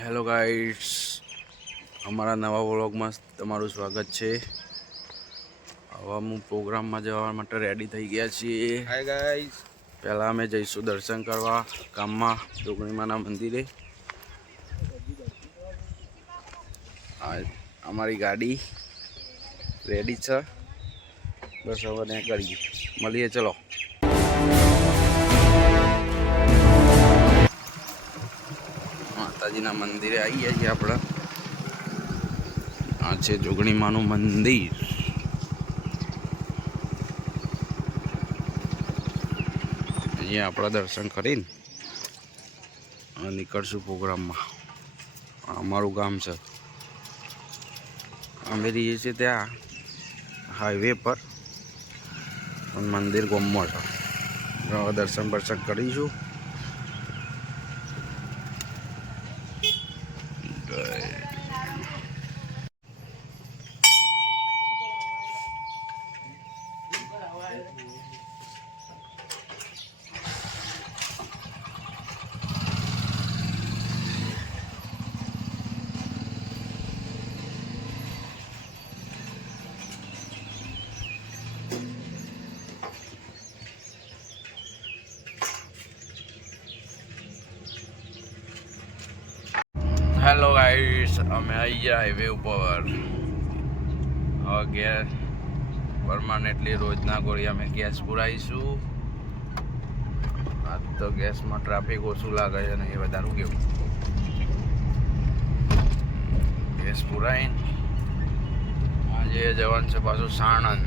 Hello guys, અમારા નવા વ્લોગમાં તમારું સ્વાગત છે। હવે હું પ્રોગ્રામમાં જવા માટે રેડી થઈ ગયા છીએ। હાય ગાઈસ, પહેલાં અમે જઈશું દર્શન કરવા ગામમાં જોગણીમાના મંદિરે। અમારી ગાડી રેડી છે, બસ હવે ત્યાં કરીએ, મળીએ, ચલો। માતાજીના મંદિરે આવી ગયા છીએ આપણે। આ છે જોગણીમાનું મંદિર। અહીંયા આપણે દર્શન કરીને નીકળશું પ્રોગ્રામમાં। અમારું ગામ છે, અમે રહીએ છીએ ત્યાં હાઈવે પર, પણ મંદિર ગામમાં છે। દર્શન બર્શન કરીશું। હેલો ગાઈસ, અમે આવી ગયા હાઈવે ઉપર। હવે ગેસ પરમાનન્ટલી રોજના ગોળી અમે ગેસ પુરાવીશું। આજ તો ગેસમાં ટ્રાફિક ઓછું લાગે છે ને એ વધારું કેવું। ગેસ પુરાઈને આજે જવાનું છે પાછું સાણંદ।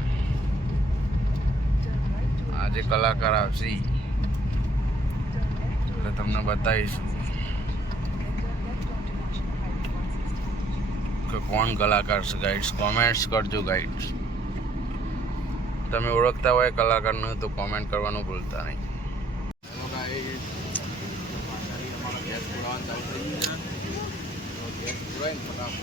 આજે કલાકાર આવશે એટલે તમને બતાવીશું કે કોણ કલાકાર છે। ગાઈડ્સ કોમેન્ટ્સ કરજો ગાઈડ્સ, તમે ઓળખતા હોય કલાકારને તો કોમેન્ટ કરવાનું ભૂલતા નહીં। હેલો ગાઈડ્સ, અમારો ગેસ પુરાવાનું ચાલુ થઈ ગયું છે। ગેસ પુરાઈને ફટાફટ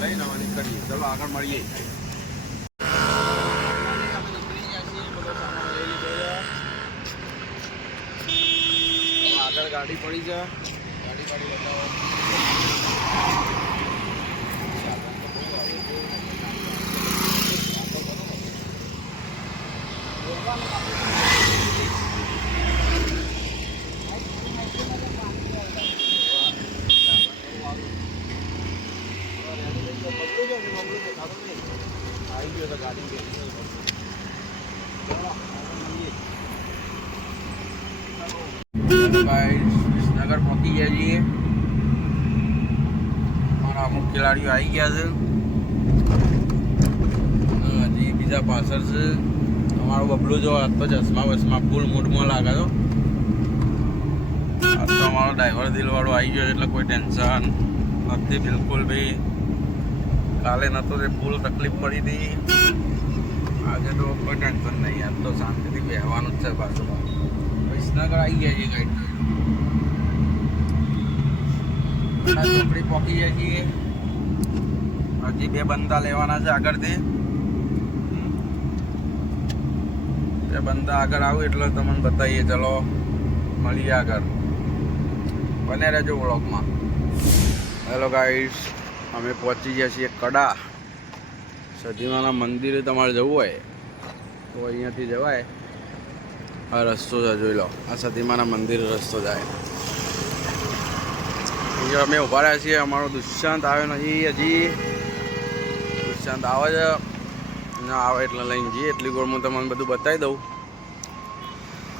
લઈને આવવાની કરીએ, ચલો આગળ મળીએ। આગળ ગાડી પડી છે, ગાડી બતાવો। વિસનગર પહોંચી ગયા છીએ। અમારા અમુક ખેલાડીઓ આવી ગયા છે, હજી બીજા પાછળ છે। અમારો બબલું જો આજ તો ચશ્મા બસમાં ફૂલ મૂડમાં લાગે છો। આજ તો અમારો ડ્રાઈવર દિલવાળો આવી ગયો એટલે કોઈ ટેન્શન નથી બિલકુલ ભાઈ। કાલે નહોતો તે ફૂલ તકલીફ પડી હતી, આજે તો કોઈ ટેન્શન નહીં। આજ તો શાંતિથી બેસવાનું જ છે પાછું। વિસનગર આવી ગયા છીએ, ગાઈડ ચોકડી પહોંચી જાય છીએ। હજી બે બંદા લેવાના છે આગળથી। બે બંદા આગળ આવું એટલે તમને બતાવીએ, ચલો મળીએ આગળ, બને રહેજો વ્લોગમાં। હેલો ગાઈસ, અમે પહોંચી ગયા છીએ કડા। સધીમાના મંદિરે તમારે જવું હોય તો અહીંયાથી જવાય। આ રસ્તો છે, જોઈ લો, આ સધીમાના મંદિર રસ્તો જાય। અહીંયા અમે ઊભા રહ્યા છીએ, અમારો દુષ્યંત આવ્યો નથી હજી। દુષ્યંત આવે છે, ના આવે એટલે લઈને જઈએ। એટલી ગોળ હું તમને બધું બતાવી દઉં।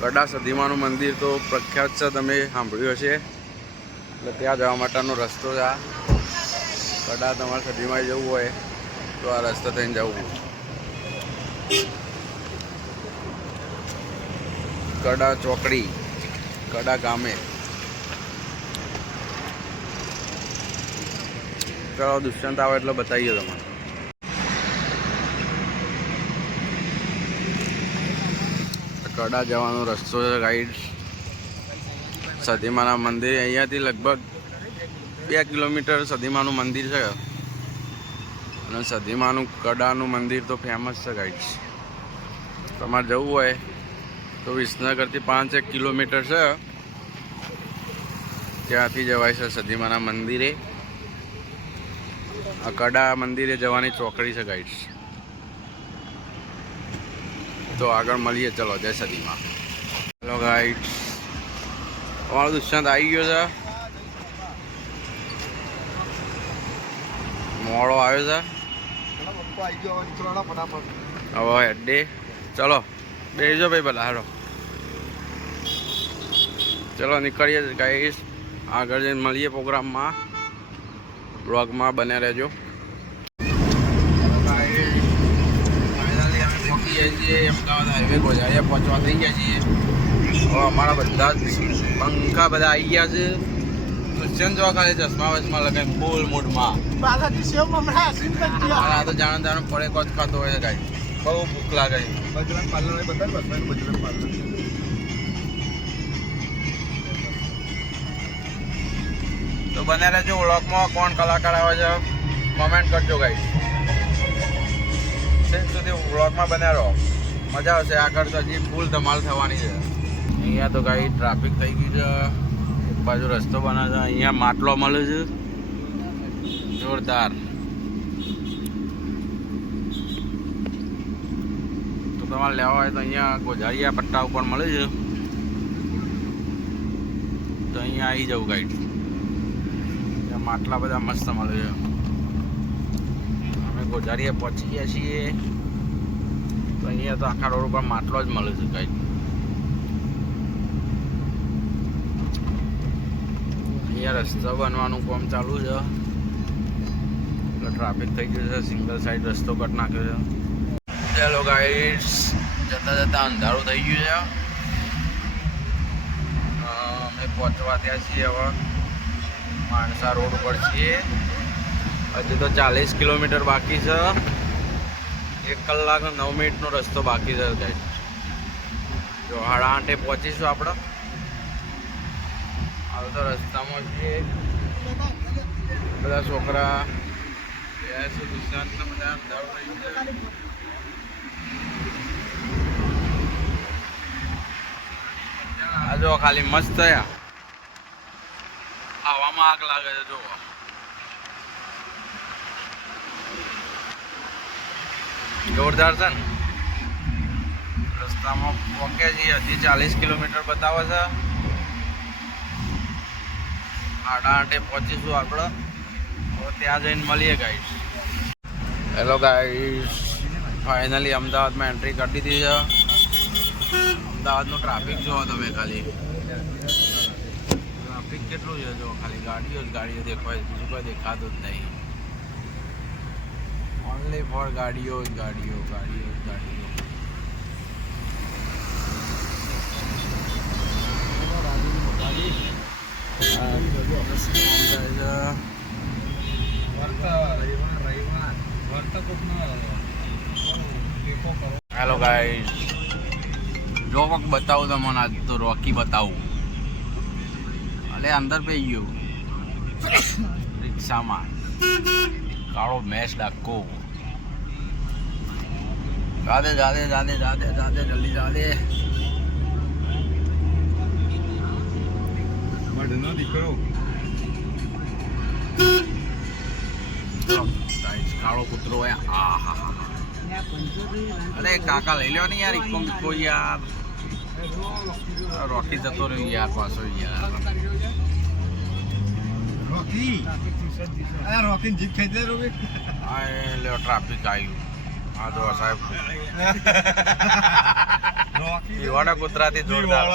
કડા સધીમાનું મંદિર તો પ્રખ્યાત છે, તમે સાંભળ્યું હશે, એટલે ત્યાં જવા માટેનો રસ્તો છે આ। કડા તમારે સધીમાં જવું હોય તો આ રસ્તા થઈને જવું। કડા ચોકડી, કડા ગામે। ચલો દુષ્યંત આવે એટલે બતાવીએ તમને। કડા જવાનો રસ્તો છે ગાઈડ। સધીમાના મંદિર અહીંયાથી લગભગ 2 કિલોમીટર સદીમાનું મંદિર છે અને સદીમાનું કડાનું મંદિર તો ફેમસ છે ગાઈડ્સ. તમારે જવું હોય તો વિસનગરથી 5 કિલોમીટર છે, ત્યાંથી જવાય છે સદીમાના મંદિરે. આ કડા મંદિરે જવાની ચોકડી છે ગાઈડ્સ. તો આગળ મળીએ, ચલો જય સદીમાં. હેલો ગાઈડ્સ, અમારો દુષ્યંત આવી ગયો છે, મોડો આવ્યો છે. હવે હેડે ચલો બેસજો ભાઈ પેલા. હારો ચલો નીકળીએ ગાઈસ, આગળ જઈને મળીએ પ્રોગ્રામમાં. બ્લોગમાં બને રહેજો. ફાઇનલી અમે પહોંચી જઈએ છીએ અમદાવાદ હાઈવે ગોઝારિયા પહોંચવા થઈ ગયા છીએ. હવે અમારા બધા જ પંખા બધા આવી ગયા છે. દુષ્યંત જો ખાલી ચશ્મા વચમાં લગાવી ફૂલ મૂડમાં. આ તો જાણ પડે કોચ ખાતો હોય છે ગાઈ. બહુ ભૂખ લાગે છે. બજરંગ પાર્લર બજરંગ પાર્લર તો બને રહેજો. વ્લોગમાં કોણ કલાકાર આવે છે કોમેન્ટ કરજો ગાઈસ. છેક સુધી વ્લોગમાં બને રહો, મજા આવશે. આગળ તો હજી ફૂલ ધમાલ થવાની છે. અહીંયા તો ગાઈ ટ્રાફિક થઈ ગયું છે, એક બાજુ રસ્તો બને છે. અહીંયા માટલો મળે છે જોરદાર. તો તમારે લેવા હોય તો અહીંયા ગોઝારિયા પટ્ટા ઉપર મળે છે, તો અહીંયા આવી જવું ગાઈડ. માટલા બધા મસ્ત મળે છે. અમે ગોઝારિયા પહોંચી ગયા છીએ, તો અહીંયા તો આખા રોડ ઉપર માટલો જ મળે છે ગાઈડ. અહીંયા રસ્તો બનવાનું કામ ચાલુ છે એટલે ટ્રાફિક થઈ ગયું છે. સિંગલ સાઈડ રસ્તો કટ નાખ્યો છે. ચાલો ગાઈડ્સ, જતા જતા અંધારું થઈ ગયું છે. અમે પહોંચવા ત્યાં છીએ. હવે માણસા રોડ ઉપર છીએ. હજુ તો 40 કિલોમીટર બાકી છે. 1 કલાક 9 મિનિટનો રસ્તો બાકી છે ગાઈડ. જો 8:30 પહોંચીશું આપણે. હાલ તો રસ્તામાં છીએ. બધા છોકરા બધા અંધારું થઈ ગયું છે. આ જો ખાલી મસ્ત થયા. હવામાં આગ લાગે છે જો. જોરદાર છે ને. રસ્તામાં પહોંચ્યા છીએ. હજી 40 કિલોમીટર બતાવે છે. 8:30 પહોંચીશું આપણે. હવે ત્યાં જઈને મળીએ ગાઈસ. હેલો ગાઈસ, ફાઇનલી અમદાવાદમાં એન્ટ્રી કરી દીધી છે. અમદાવાદનું ટ્રાફિક જુઓ તમે ખાલી. ટ્રાફિક કેટલું છે જો. ખાલી ગાડીઓ જ ગાડીઓ દેખાય, બીજું કોઈ દેખાતું જ નહીં. ઓનલી ફોર ગાડીઓ જ ગાડીઓ ગાડીઓ જ ગાડીઓ. હેલો ગાઈસ, જો વખત બતાવું તમને. આજ તો રોકી બતાવું. અલે અંદર પે ગયો રિક્ષામાં કાળો મેચ ડાકો. જાદે જાદે જાદે જાદે જાદે જલ્દી જાદે. મઢનો દીકરો કાળો કૂતરો. આ હા. અરે કાકા લઈ લો ને યાર. ઇકો મિકો યાર. રોકી જતો રહ્યો યાર પાછો યાર. રોકી જીપ ખેંચે રોકી. આ લ્યો ટ્રાફિક આવ્યું. હા તો સાહેબ એવાના કૂતરાથી જોરદાર.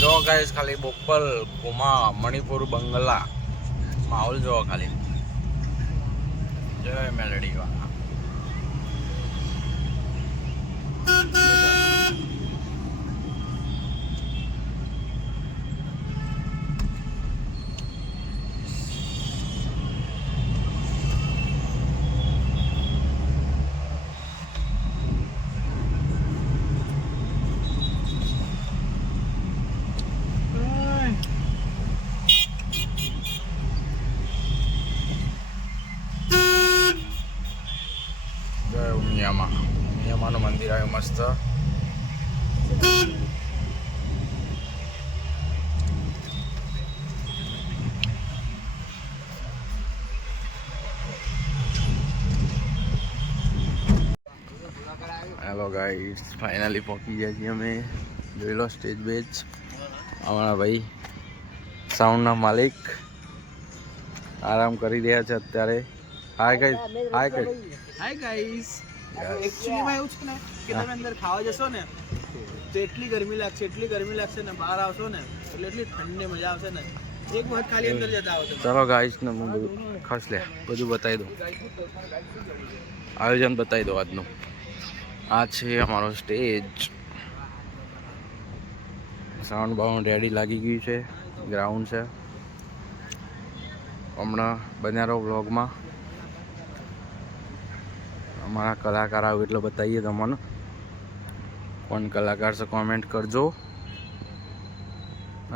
જો ગાઈસ ખાલી બોપલ કુમા મણિપુર બંગલા માહોલ જો ખાલી. જય મેલડી વાળા. અહીંયા માનું મંદિર આવ્યું મસ્ત. હેલો ગાઈસ, ફાઇનલી પહોંચી ગયા છીએ અમે. જોઈ લો સ્ટેજ બેચ. અમારા ભાઈ સાઉન્ડના માલિક આરામ કરી રહ્યા છે અત્યારે. Hi guys. Hi guys. એકચ્યુઅલીમાં એવું છે ને કે તમે અંદર ખાવા જશો ને તો એટલી ગરમી લાગશે ને બહાર આવશો ને એટલે એટલી ઠંડી મજા આવશે ને એક વખત ખાલી અંદર જતા આવો. ચલો ગાઈસ ને હું ખાસ લે બધું બતાવી દઉં, આયોજન બતાવી દો આજનું. આ છે અમારો સ્ટેજ. સાઉન્ડ બાઉન્ડ રેડી લાગી ગયું છે. ગ્રાઉન્ડ છે. હમણાં બન્યા રહો વ્લોગમાં. અમારા કલાકાર આવું એટલે બતાવીએ તમને. કોણ કલાકાર છે કોમેન્ટ કરજો.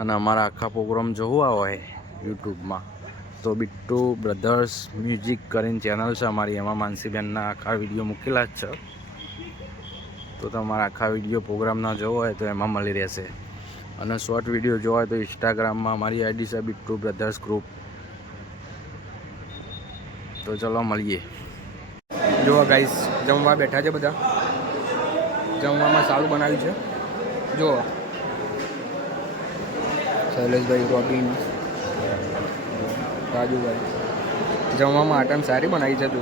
અને અમારા આખા પ્રોગ્રામ જોવા હોય યુટ્યુબમાં તો બિટ્ટુ બ્રધર્સ મ્યુઝિક કરીને ચેનલ છે અમારી. એમાં માનસીબેનના આખા વિડીયો મૂકેલા જ છે. તો તમારા આખા વિડીયો પ્રોગ્રામના જોવો હોય તો એમાં મળી રહેશે. અને શોર્ટ વિડીયો જોવા હોય તો ઇન્સ્ટાગ્રામમાં અમારી આઈડી છે બિટ્ટુ બ્રધર્સ ગ્રુપ. તો ચલો મળીએ. જો ગાઈસ જમવા બેઠા છે બધા. જમવામાં સારું બનાવ્યું છે. જો શૈલેષભાઈ, રોબિન, રાજુભાઈ, જમવામાં આઈટમ સારી બનાવી છે. જો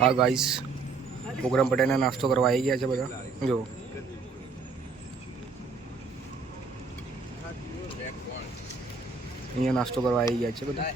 હા ગાઈસ, પ્રોગ્રામ પટાઈને નાસ્તો કરવા આવી ગયા છે બધા. જો અહીંયા નાસ્તો કરવા આવી ગયા છે બધા.